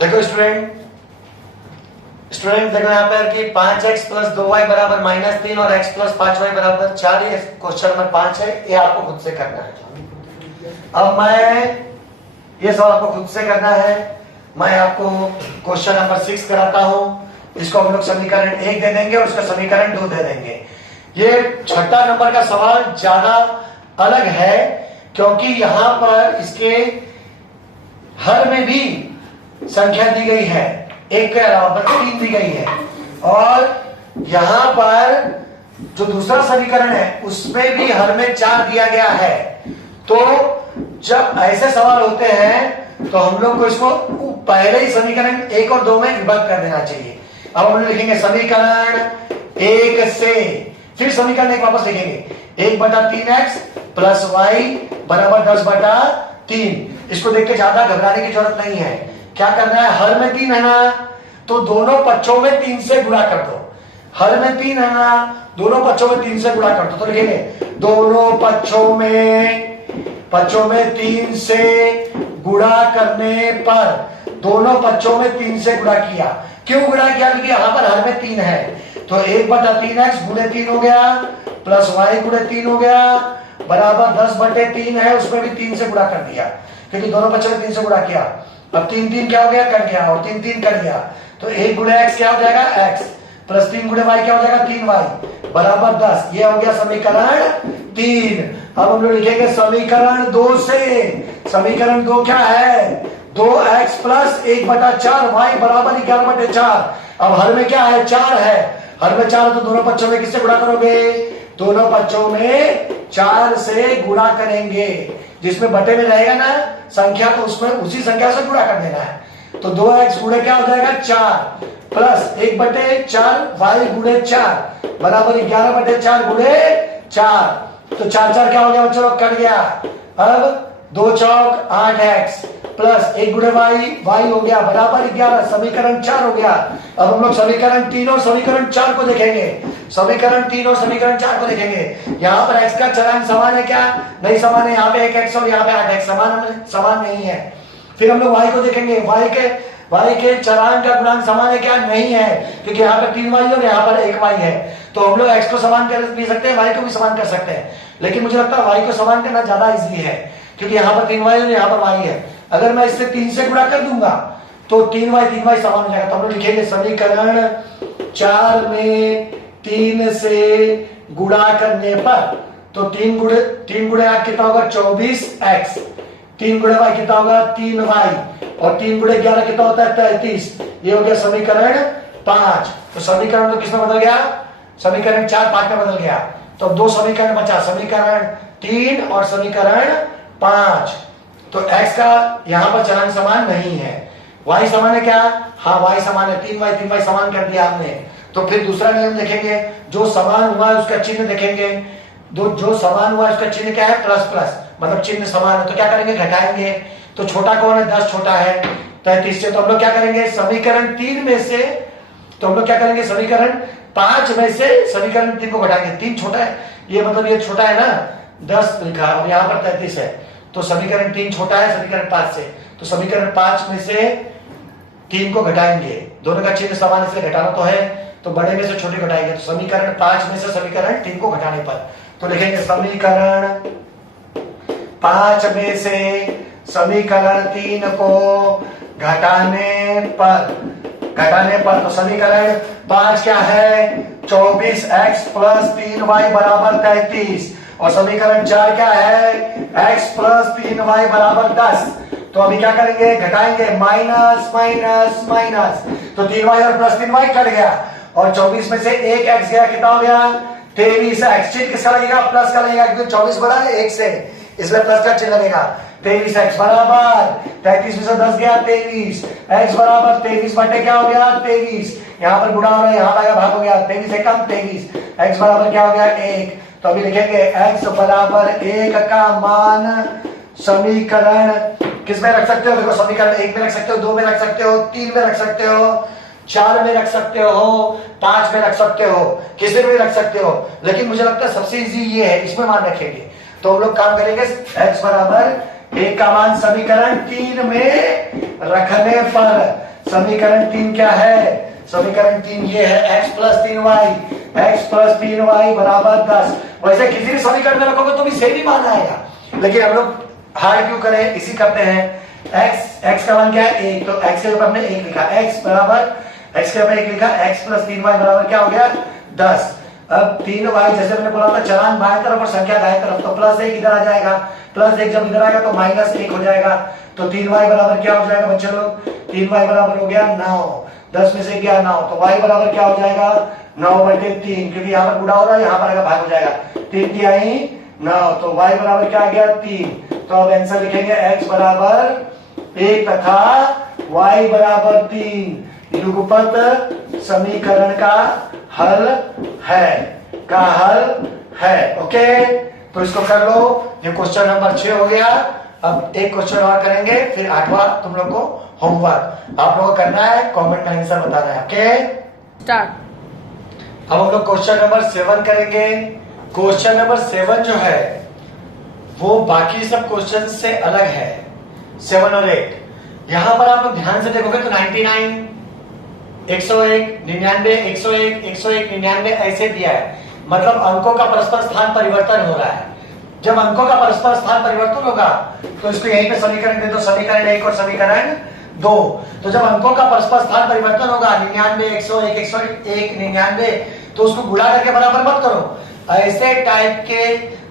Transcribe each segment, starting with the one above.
देखो स्टूडेंट देखो यहाँ पर कि 5x प्लस 2y बराबर -3 और x प्लस 5y बराबर 4, ये क्वेश्चन नंबर 5 है। ये आपको खुद से करना है। अब ये सब आपको खुद से करना है। मैं आपको क्वेश्चन नंबर 6 कराता हूं। इसको हम लोग समीकरण 1 दे देंगे और उसका समीकरण 2 दे देंगे। ये छठा नंबर का सवाल ज्यादा अलग है क्योंकि यहां पर इसके हर में भी संख्या दी गई है, एक के अलावा 3 दी गई है, और यहां पर जो दूसरा समीकरण है उसमें भी हर में 4 दिया गया है। तो जब ऐसे सवाल होते हैं तो हम लोग को इसको पहले ही समीकरण 1 और 2 में विभक्त कर देना चाहिए। अब हम लोग लिखेंगे समीकरण 1 से, फिर समीकरण 1 वापस लिखेंगे 1/3x प्लस y बराबर 10/3। इसको देख के ज्यादा घबराने की जरूरत नहीं है। क्या करना है, हर में 3 है ना, तो दोनों पक्षों में 3 से गुणा कर दो। हर में 3 है ना, दोनों पक्षों में 3 से गुणा कर दो। तो लिखेंगे दोनों पक्षों में 3 से गुणा करने पर, दोनों पक्षों में 3 से गुणा किया। क्यों गुणा किया? क्योंकि यहां पर हर में 3 है। तो 1/3x गुणे 3 हो गया प्लस y गुणे 3 हो गया बराबर 10/3 है, उसमें भी 3 से गुणा कर दिया क्योंकि दोनों पक्षों में 3 से गुणा किया। अब 3 क्या हो गया, कट गया, और 3 कट गया। तो 1 गुणे x क्या हो जाएगा, x प्लस 3 गुणे y क्या हो जाएगा, 3y बराबर 10। ये हो गया समीकरण 3। अब हम लोग लिखेंगे समीकरण 2 से। समीकरण 2 क्या है, 2x प्लस 1/4 y बराबर 11/4। अब हर में क्या है, 4 है। हर में 4 तो दोनों पक्षों में किससे गुणा करोगे, दोनों पक्षों में 4 से गुणा करेंगे। जिसमें बटे में रहेगा ना संख्या, तो उसमें उसी संख्या से गुणा कर देना है। तो 2x गुणे क्या हो जाएगा, 4 प्लस 1/4 y गुणे 4 बराबर 11/4 गुणे 4। तो 4 क्या हो गया बच्चों, कट गया। अब 2 चौक 8x प्लस 1 गुणे y हो गया बराबर 11, समीकरण 4 हो गया। अब हम लोग समीकरण 3 और समीकरण 4 को देखेंगे। समीकरण 3 और समीकरण 4 को देखेंगे। यहाँ पर x का चरांक समान है क्या, नहीं समान है। यहाँ पे 1x और यहाँ पे 8x समान नहीं है। फिर हम लोग y को देखेंगे। y के चरांक का गुणांक समान है क्या, नहीं है, क्योंकि यहाँ पर 3y और यहाँ पर 1y है। तो हम लोग x को समान कर भी सकते हैं, y को भी समान कर सकते हैं, लेकिन मुझे लगता है y को समान करना ज्यादा इजी है क्योंकि यहाँ पर 3y और यहाँ पर y है। अगर मैं इससे 3 से गुणा कर दूंगा तो 3y समान हो जाएगा। तो हम लोग लिखेंगे समीकरण 4 में 3 से गुणा करने पर, तो 3 गुणे 8 कितना होगा, 24x, 3 गुणे y कितना होगा, 3y, और 3 गुणे 11 कितना होता है, 33। ये हो गया समीकरण 5। तो समीकरण तो किसमें बदल गया, समीकरण 4 5 में बदल गया। तो 2 समीकरण बचा, समीकरण 3 और समीकरण 5। तो x का यहां पर चरांक समान नहीं है। y समान है क्या, हाँ y समान है, 3y समान कर दिया हमने। तो फिर दूसरा नियम देखेंगे, जो समान हुआ है उसका चिन्ह देखेंगे। जो समान हुआ है उसका चिन्ह क्या है, प्लस प्लस, मतलब चिन्ह समान है। तो क्या करेंगे, घटाएंगे। तो छोटा कौन है, 10 छोटा है 33 से। तो हम लोग क्या करेंगे, समीकरण 3 में से, तो हम लोग क्या करेंगे, समीकरण 5 में से समीकरण 3 को घटाएंगे। 3 छोटा है, ये मतलब ये छोटा है ना, 10 लिखा और यहाँ पर 33 है। तो समीकरण 3 छोटा है समीकरण 5 से। तो समीकरण 5 में से 3 को घटाएंगे, दोनों का चिन्ह समान इसलिए घटाना तो है, तो बड़े में से छोटे घटाएंगे। तो समीकरण 5 में से समीकरण 3 को घटाने पर, तो लिखेंगे समीकरण 5 में से समीकरण 3 को घटाने पर, तो समीकरण 5 क्या है, 24x प्लस 3y बराबर 33, और समीकरण 4 क्या है, x प्लस 3y बराबर 10। तो अभी क्या करेंगे, घटाएंगे, माइनस माइनस माइनस, तो 3y और प्लस 3y कट गया, और 24 में से 1x गया, कितना हो गया, 23x। चिन्ह किसका लगेगा, प्लस का लगेगा, क्योंकि 24 बड़ा है 1 से, इसलिए प्लस का चिन्ह लगेगा। 23x बराबर 33 में से 10 गया 23, x बराबर 23 बटे क्या हो गया, 23। यहाँ पर गुणा हो रहा है, यहाँ पर भाग हो गया, 23 से कम 23, x बराबर क्या हो गया, 1। तो अभी लिखेंगे x बराबर 1 का मान समीकरण किस में रख सकते हो, देखो समीकरण 1 में रख सकते हो, 2 में रख सकते हो, 3 में रख सकते हो, 4 में रख सकते हो, 5 में रख सकते हो, किसी में भी रख सकते हो, लेकिन मुझे लगता है सबसे इजी ये है, इसमें मान रखेंगे। तो हम लोग काम करेंगे, x बराबर एक का मान समीकरण 3 में रखने पर समीकरण 3 क्या है? समीकरण 3 ये है x प्लस 3y बराबर 10। वैसे किसी भी समीकरण में रखोगे तो भी सेम ही मान आएगा, लेकिन हम लोग हार्ड क्यों करें, इसी करते हैं। x का मान क्या है? 1, तो x के ऊपर हमने 1 लिखा, x के ऊपर 1 लिखा, x प्लस 3y बराबर क्या हो गया? 10। अब 3y जैसे मैंने बोला था चलान बाएं तरफ और संख्या दाएं तरफ, तो प्लस 1 इधर आ जाएगा, प्लस 1 जब इधर आएगा तो माइनस 1 हो जाएगा, तो 3y बराबर क्या हो जाएगा बच्चे लोग? 3y बराबर हो गया 9, 10 में से गया 9, तो y बराबर क्या हो जाएगा? 9/3, क्योंकि यहाँ पर गुणा हो रहा है, यहाँ पर आएगा भाग हो जाएगा, 3 की आई 9, तो y बराबर क्या आ गया? 3। तो अब आंसर लिखेंगे x बराबर 1 तथा y बराबर 3 युगपत समीकरण का हल है। ओके, तो इसको कर लो। ये क्वेश्चन नंबर 6 हो गया। अब एक क्वेश्चन और करेंगे, फिर 8वां तुम लोग को होमवर्क आप लोगों को करना है, कमेंट में आंसर बताना है। Okay start. अब हम लोग क्वेश्चन नंबर 7 करेंगे। क्वेश्चन नंबर 7 जो है वो बाकी सब क्वेश्चन से अलग है, 7 और 8। यहां पर आप लोग ध्यान से देखोगे तो 99, 101, 99, 101, 101, 99 ऐसे दिया है, मतलब अंकों का परस्पर स्थान परिवर्तन हो रहा है। जब अंकों का परस्पर स्थान परिवर्तन होगा तो इसको यहीं पे समीकरण दे दो, समीकरण 1 और समीकरण 2। तो जब अंकों का परस्पर स्थान परिवर्तन होगा 99, 101, 101, 99, तो उसको गुणा करके बराबर मत करो। ऐसे टाइप के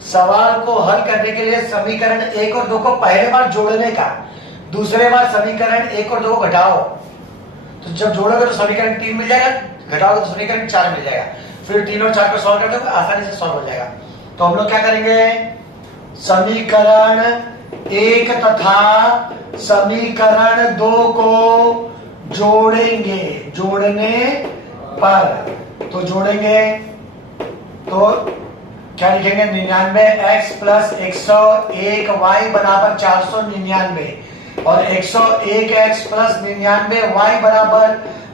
सवाल को हल करने के लिए समीकरण 1 और 2 को पहले बार जोड़ने का, दूसरे बार समीकरण 1 और 2 को घटाओ, तो जब जोड़ोगे तो समीकरण 3 मिल जाएगा, घटाओगे तो समीकरण 4 मिल जाएगा, फिर 3 और 4 को सॉल्व कर दोगे आसानी से सॉल्व हो जाएगा। तो हम लोग क्या करेंगे, समीकरण 1 तथा समीकरण 2 को जोड़ेंगे, जोड़ने पर तो जोड़ेंगे तो क्या लिखेंगे, 99x प्लस 101y बराबर 499 और 101x प्लस 99y बराबर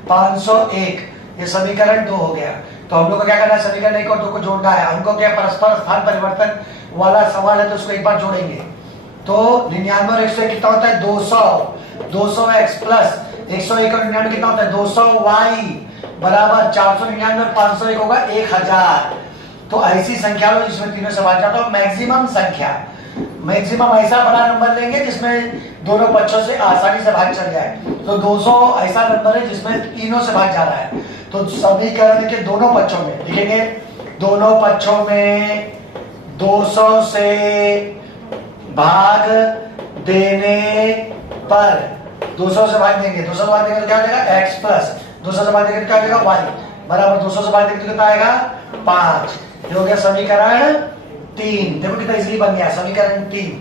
501। ये समीकरण 2 हो गया। तो हम लोग को क्या करना है, समीकरण 1 और 2 को जोड़ना है। हमको क्या परस्पर स्थान परिवर्तन वाला सवाल है, तो उसको एक बार जोड़ेंगे। तो 99 और 101 कितना होता है, 200, 200x प्लस 101 और 99 कितना होता है, 200y बराबर 499 और 501 होगा 1000। तो ऐसी संख्या लो जिसमें तीनों से भाग जाता हो, मैक्सिमम संख्या, मैक्सिमम ऐसा बड़ा नंबर लेंगे जिसमें दोनों पक्षों से आसानी से भाग चल जाए। तो 200 ऐसा नंबर है जिसमें तीनों से भाग जा रहा है, तो समीकरण के दोनों पक्षों में लिखेंगे, दोनों पक्षों में 200 से भाग देने पर, 200 से भाग देंगे, 200 से भाग देंगे तो क्या हो जाएगा x प्लस 200 से भाग देंगे तो क्या हो जाएगा y बराबर 200 से भाग देंगे तो कितना आएगा 5। ये हो गया समीकरण 3। देखो कितना इजीली बन गया समीकरण 3।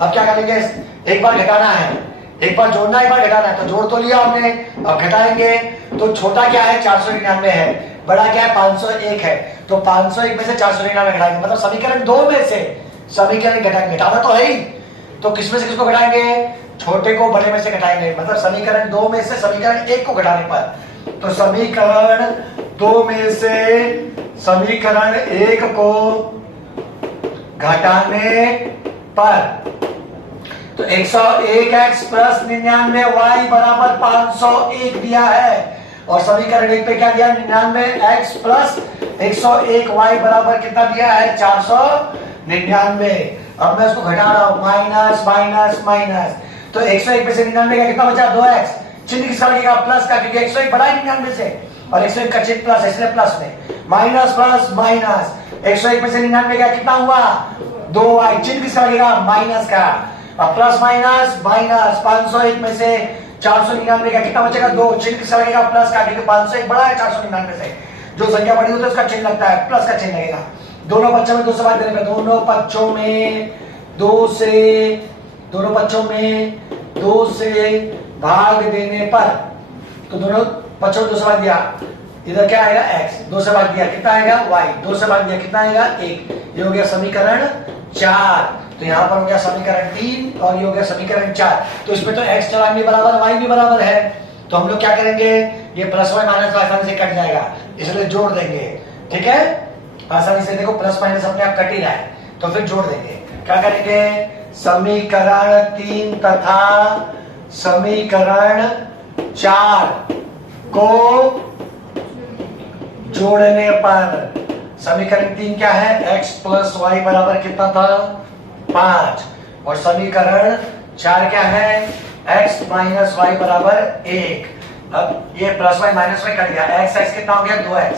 अब क्या करेंगे, एक बार घटाना है, एक बार जोड़ना, एक बार घटाना है। तो जोड़ तो लिया हमने, अब घटाएंगे। तो छोटा क्या है 499 है, बड़ा क्या है 501 है, तो 501 में से 499 घटाएंगे, मतलब समीकरण 2 में से समीकरण घटाएंगे, घटाना तो है ही, तो किसमें से किसको घटाएंगे, छोटे को बड़े में से घटाएंगे, मतलब समीकरण 2 में से समीकरण 1 को घटाने पर। तो समीकरण 2 में से समीकरण 1 को घटाने पर तो 101x प्लस 99y बराबर 501 दिया है, और समीकरण 1 पे क्या दिया, 99x प्लस 101y बराबर कितना दिया है 499। अब मैं उसको घटा रहा हूं, माइनस माइनस माइनस, तो 101 में से 99 का कितना बचा 2x, चिन्ह किसका लगेगा प्लस का, क्योंकि 101 बड़ा है 99 से और 101 का चिन्ह प्लस, इसलिए प्लस में माइनस प्लस माइनस, 101 में से 99 का कितना हुआ 2y, चिन्ह किसका लगेगा माइनस का, अब प्लस माइनस माइनस, 501 में से 499 का कितना बचेगा 2, चिन्ह किसका लगेगा प्लस का, क्योंकि 501 बड़ा है 499 से, जो संख्या बड़ी होती है उसका चिन्ह लगता है, प्लस का चिन्ह लगेगा। दोनों पक्षों में 2 से भाग देने पर, दोनों पक्षों में 2 से भाग देने पर, तो दोनों पक्षों में 2 से भाग दिया, इधर क्या आएगा x, 2 से भाग दिया कितना आएगा y, 2 से भाग दिया कितना आएगा 1। ये हो गया समीकरण 4। तो यहाँ पर हो गया समीकरण 3 और ये हो गया समीकरण 4। तो इसमें तो x चलान भी बराबर y भी बराबर है, तो हम लोग क्या करेंगे, ये प्लस y माइनस आसानी से कट जाएगा, इसलिए जोड़ देंगे। ठीक है, आसानी से देखो प्लस माइनस अपने आप कट ही रहा है, तो फिर जोड़ देंगे। क्या करेंगे, समीकरण 3 तथा समीकरण 4 को जोड़ने पर समीकरण 3 क्या है, x प्लस वाई बराबर कितना था 5, और समीकरण 4 क्या है, x माइनस वाई बराबर 1। अब ये plus y minus y cut गया, x कितना हो गया 2x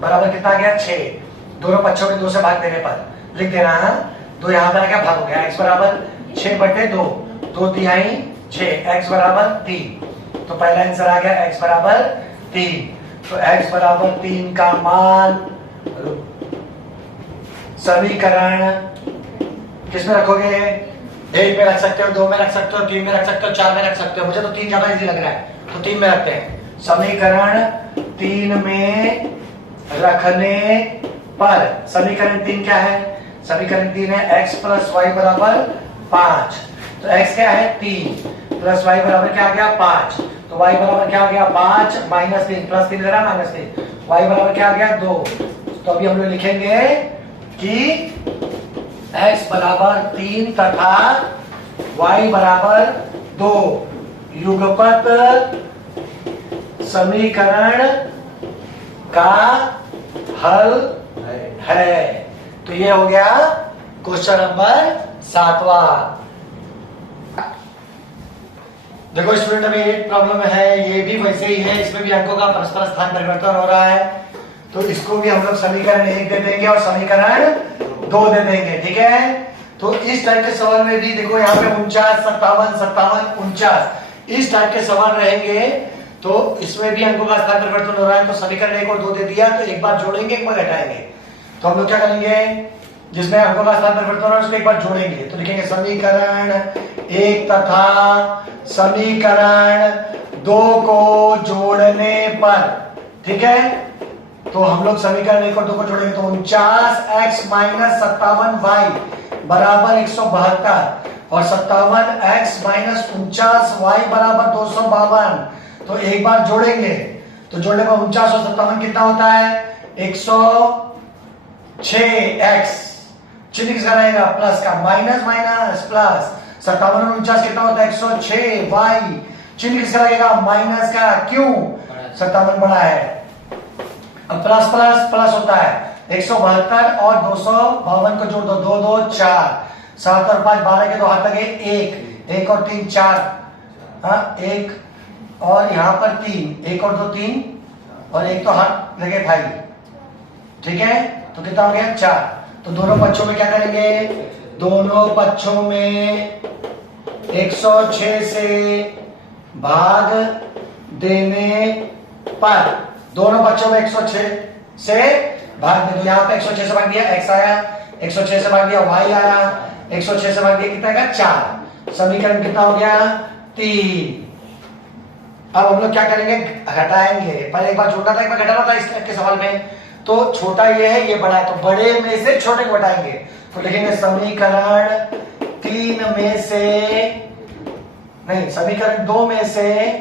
बराबर कितना आ गया 6। दोनों पक्षों में 2 से भाग देने पर लिख देना है, 2 यहां पर क्या भाग हो गया, x बराबर 6/2, 2 तिहाई 6, x बराबर 3। तो पहला आंसर आ गया x बराबर 3। तो x बराबर 3 का मान समीकरण किसमें रखोगे, 1 में रख सकते हो, 2 में रख सकते हो, 3 में रख सकते हो, 4 में रख सकते हो। मुझे तो 3 ज्यादा इजी लग रहा है तो 3 में रखते हैं। समीकरण 3 में रखने पर समीकरण 3 क्या है, समीकरण 3 है x प्लस वाई बराबर 5। तो x क्या है 3 प्लस y बराबर क्या आ गया 5। तो y बराबर क्या आ गया 5 माइनस 3 प्लस 3 जरा माइनस 3, y बराबर क्या आ गया 2। तो अभी हम लोग लिखेंगे कि x बराबर 3 तथा y बराबर 2 युगपत समीकरण का हल है। तो ये हो गया क्वेश्चन नंबर 7वां। देखो स्टूडेंट, अभी एक प्रॉब्लम है, ये भी वैसे ही है, इसमें भी अंकों का परस्पर स्थान परिवर्तन हो रहा है। तो इसको भी हम लोग समीकरण 1 दे देंगे और समीकरण 2 दे देंगे, ठीक है। तो इस टाइप के सवाल में भी देखो यहाँ पे 49, 57, 57, 49 इस टाइप के सवाल रहेंगे। तो इसमें भी अंकों का स्थान परिवर्तन हो रहा है, तो समीकरण 1 और 2 दे दिया, तो एक बार जोड़ेंगे एक बार घटाएंगे। तो हम लोग क्या करेंगे, जिसमें अंकों का स्थान परिवर्तन हो रहा है उसको एक बार जोड़ेंगे। तो लिखेंगे समीकरण 1 तथा समीकरण 2 को जोड़ने पर, ठीक है। तो हम लोग समीकरण 1 और 2 को जोड़ेंगे तो 49x माइनस 57y बराबर 172 और 57x माइनस 49y बराबर 252। तो एक बार जोड़ेंगे तो जोड़ने पर 49 और 57 कितना होता है 106x, चिन्ह किसका रहेगा प्लस का, माइनस माइनस प्लस, 57 और 49 कितना होता है 106y, चिन्ह किसका लगेगा माइनस का, क्यों 57 बड़ा है। अब प्लस प्लस प्लस होता है 172 और 252 को जोड़ दो, 2 2 4, 7 और 5 12 के 2 हाथ लगे 1, 1 और 3 4, हाँ 1 और यहाँ पर 3, 1 और 2 3 और 1 तो हाथ लगे भाई, ठीक है। तो कितना हो गया 4। तो दोनों पक्षों में क्या करेंगे, दोनों पक्षों में 106 से भाग देने पर, दोनों पक्षों में 106 से भाग दे दो। यहाँ पे 106 से भाग दिया x आया, 106 से भाग दिया y आया, 106 से भाग दिया कितना का 4, समीकरण कितना हो गया 3। अब हम लोग क्या करेंगे, घटाएंगे। पहले एक बार जोड़ना था एक बार घटाना था इस टाइप के सवाल में। तो छोटा ये है ये बड़ा है, तो बड़े में से छोटे को घटाएंगे। तो लिखेंगे समीकरण 3 में से, नहीं समीकरण 2 में से,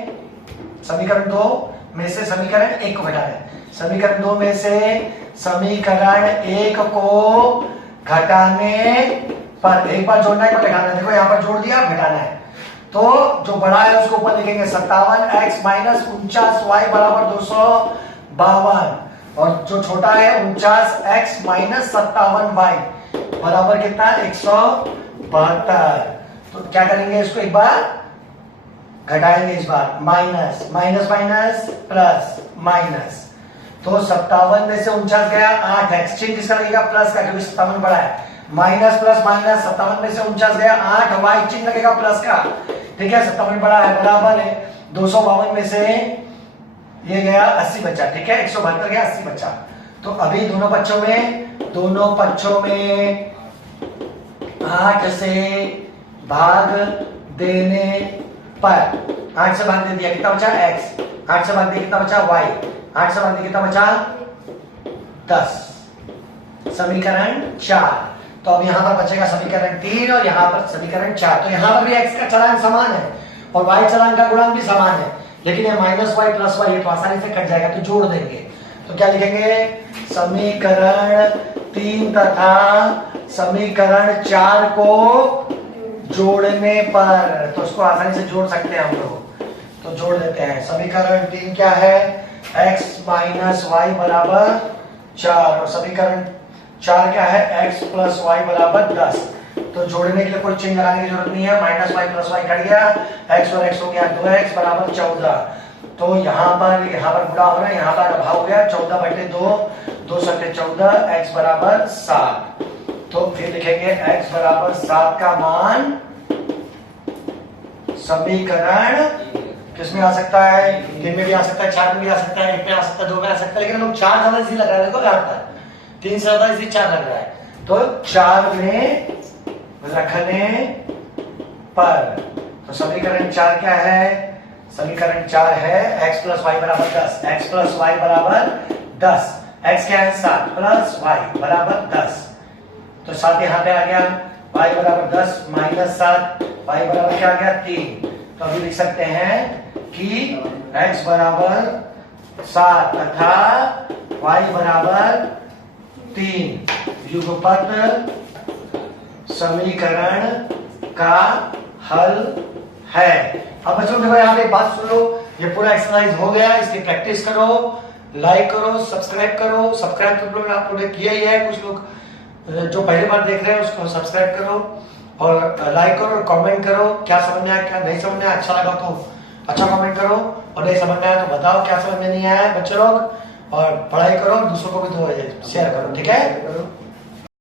समीकरण 2 में से समीकरण 1 को घटाना है। समीकरण 2 में से समीकरण 1 को घटाने पर, एक बार जोड़ना है एक बार घटाना है। देखो यहाँ पर जोड़ दिया घटाना है, तो जो बड़ा है उसको ऊपर लिखेंगे 57x माइनस 49y बराबर 252 और जो छोटा है 49x माइनस 57y बराबर कितना 172। तो क्या करेंगे इसको एक बार घटाएंगे, इस बार minus minus minus plus minus. तो 57 में से 49 गया 8x, चिन्ह किसका लगेगा प्लस का क्योंकि 57 बड़ा है, माइनस प्लस माइनस 57 में से 49 गया 8y, चिन्ह लगेगा प्लस का, ठीक है। 57 बड़ा है बराबर है 252 में से ये गया 80 बचा, ठीक है 172 गया 80 बचा। तो अभी दोनों पक्षों में 8 से भाग देने पर, 8 से भाग दे दिया कितना बचा x, 8 से भाग दिया कितना बचा y, 8 से भाग दिया कितना बचा 10, समीकरण 4। तो अब यहां पर बचेगा समीकरण 3 और यहां पर समीकरण 4। तो यहां पर भी x का चलान समान है और y चलान का गुणांक भी समान है, लेकिन ये माइनस वाई प्लस वाई ये तो आसानी से कट जाएगा, तो जोड़ देंगे। तो क्या लिखेंगे, समीकरण 3 तथा समीकरण 4 को जोड़ने पर, तो उसको आसानी से जोड़ सकते हैं हम लोग, तो जोड़ देते हैं। समीकरण 3 क्या है, x माइनस वाई बराबर 4, और समीकरण 4 क्या है, x प्लस वाई बराबर 10। तो जोड़ने के लिए कोई चिन्ह लगाने की जरूरत नहीं है, minus y plus y cut गया, x और x हो गया 2x बराबर 14। तो यहाँ पर गुणा हो रहा है, यहाँ पर अभाव हो गया 14/2, 2 सत्ते 14, x बराबर 7। तो फिर लिखेंगे x बराबर 7 का मान समीकरण किसमें आ सकता है, 3 में भी आ सकता है, 4 में भी आ सकता है, 1 में आ सकता है, 2 में आ सकता है, लेकिन हम लोग 4 ज्यादा इसी लग रहा है, देखो यहाँ पर 3 से ज्यादा इसी 4 लग रहा है, तो 4 में रखने पर, तो समीकरण 4 क्या है, समीकरण 4 है x प्लस वाई बराबर 10, x प्लस वाई बराबर 10, x क्या है 7 प्लस वाई बराबर 10, तो 7 यहाँ पे आ गया, y बराबर 10 माइनस 7, y बराबर क्या आ गया 3। तो अभी लिख सकते हैं कि x बराबर 7 तथा y बराबर 3 युगपत समीकरण का हल है। अब बच्चों देखो यहाँ पे एक बात सुन लो, ये पूरा एक्सरसाइज हो गया, इसकी प्रैक्टिस करो, लाइक करो, सब्सक्राइब करो। सब्सक्राइब तो लोग आप लोगों ने किया ही है, कुछ लोग जो पहली बार देख रहे हैं उसको सब्सक्राइब करो और लाइक करो और कमेंट करो, क्या समझ में आया क्या नहीं समझ में आया, अच्छा लगा तो अच्छा कमेंट करो, और नहीं समझ में आया तो बताओ क्या समझ में नहीं आया बच्चे लोग, और पढ़ाई करो, दूसरों को भी तो शेयर करो, ठीक है।